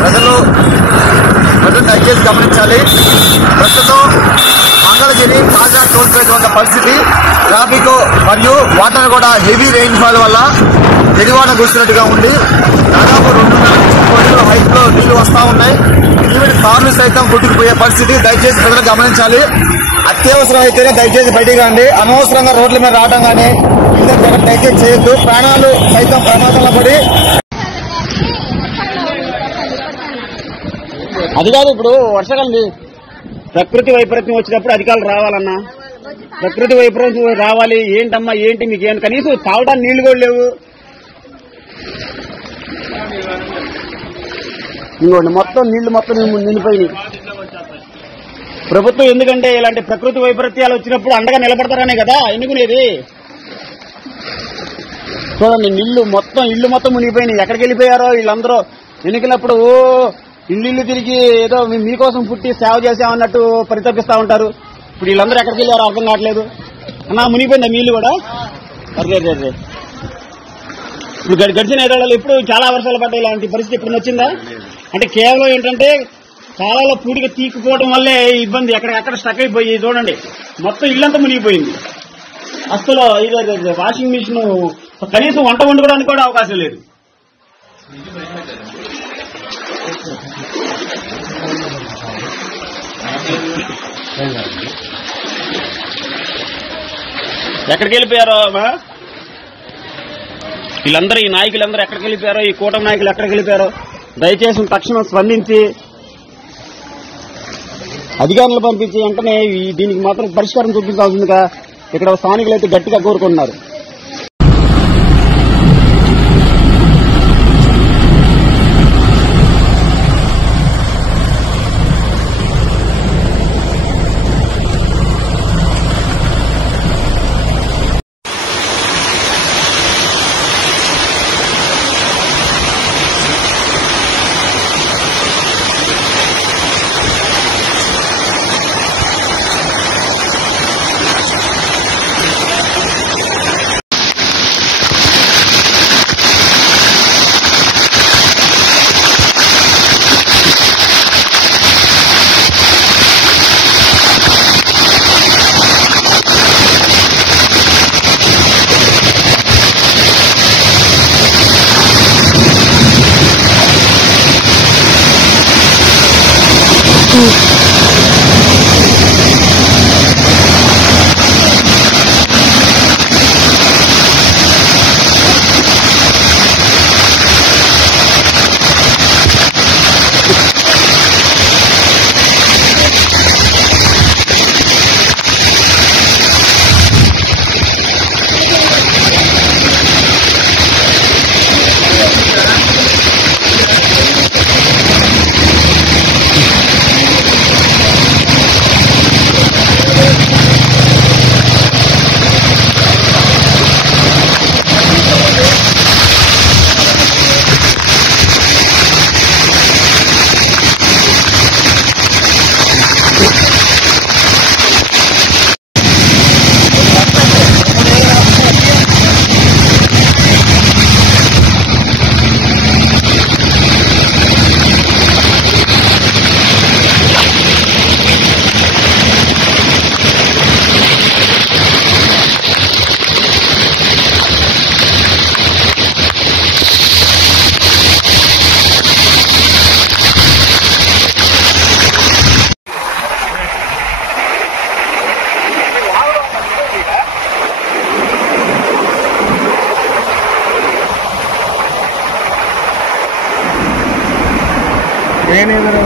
ప్రజలు దయచేసి గమనించాలి. ప్రస్తుతం మంగళగిరి తాజా టోల్ ప్లాజా ఉన్న పరిస్థితి, ట్రాఫిక్ మరియు వాటర్ కూడా హెవీ రెయిన్ ఫాల్ వల్ల ఎడివాన కూర్చున్నట్టుగా ఉంది. దాదాపు 2.5 కోట్ల హైట్ లో నీళ్లు వస్తా ఉన్నాయి. ఈవెన్ కార్లు సైతం కొట్టుకుపోయే పరిస్థితి. దయచేసి ప్రజలు గమనించాలి. అత్యవసరం అయితేనే దయచేసి బయటికి రండి. అనవసరంగా రోడ్ల మీద రావడం కానీ దయచేసి చేయొద్దు. ప్రాణాలు సైతం ప్రమాదంలో పడి. అది కాదు, ఇప్పుడు వర్షాకాలం ప్రకృతి వైపరీత్యం వచ్చినప్పుడు అధికారులు రావాలన్నా, ప్రకృతి వైపరీత్యం రావాలి. ఏంటమ్మా ఏంటి మీకు ఏం కనీసం తాగడానికి నీళ్లు కూడా లేవు. ఇంకోండి మొత్తం నీళ్లు మొత్తం నిండిపోయినాయి. ప్రభుత్వం ఎందుకంటే ఇలాంటి ప్రకృతి వైపరీత్యాలు వచ్చినప్పుడు అండగా నిలబడతారనే కదా ఎన్నుకునేది. చూడండి ఇల్లు మొత్తం మునిగిపోయినాయి. ఎక్కడికి వెళ్ళిపోయారో వీళ్ళందరూ. ఎన్నికలప్పుడు ఇల్లు తిరిగి ఏదో మీకోసం పుట్టి సేవ చేసామన్నట్టు పరితపిస్తా ఉంటారు. ఇప్పుడు వీళ్ళందరూ ఎక్కడికి వెళ్ళారో అర్థం కావట్లేదు. అన్నా మునిగిపోయిందా మీ ఇల్లు కూడా? అదే ఇప్పుడు గడిచిన 5 ఏళ్లలో ఇప్పుడు చాలా వర్షాలు పడ్డాయి. ఇలాంటి పరిస్థితి ఇప్పుడు వచ్చిందా? అంటే కేవలం ఏంటంటే కాలాల్లో పూడిగా తీక్కుపోవడం వల్లే ఇబ్బంది. ఎక్కడ స్టక్ అయిపోయి చూడండి మొత్తం ఇల్లంతా మునిగిపోయింది. అసలు ఇది వాషింగ్ మిషన్ కనీసం వంట వండుకోవడానికి కూడా అవకాశం లేదు. ఎక్కడికి వెళ్ళిపోయారో వీళ్ళందరూ, ఈ నాయకులందరూ ఎక్కడికి వెళ్ళిపోయారో, ఈ కూటమి నాయకులు ఎక్కడికి వెళ్ళిపోయారో దయచేసి తక్షణం స్పందించి అధికారులు పంపించి వెంటనే దీనికి మాత్రం పరిష్కారం చూపించాల్సిందిగా ఇక్కడ స్థానికులు అయితే గట్టిగా కోరుకుంటున్నారు. ఏనేదో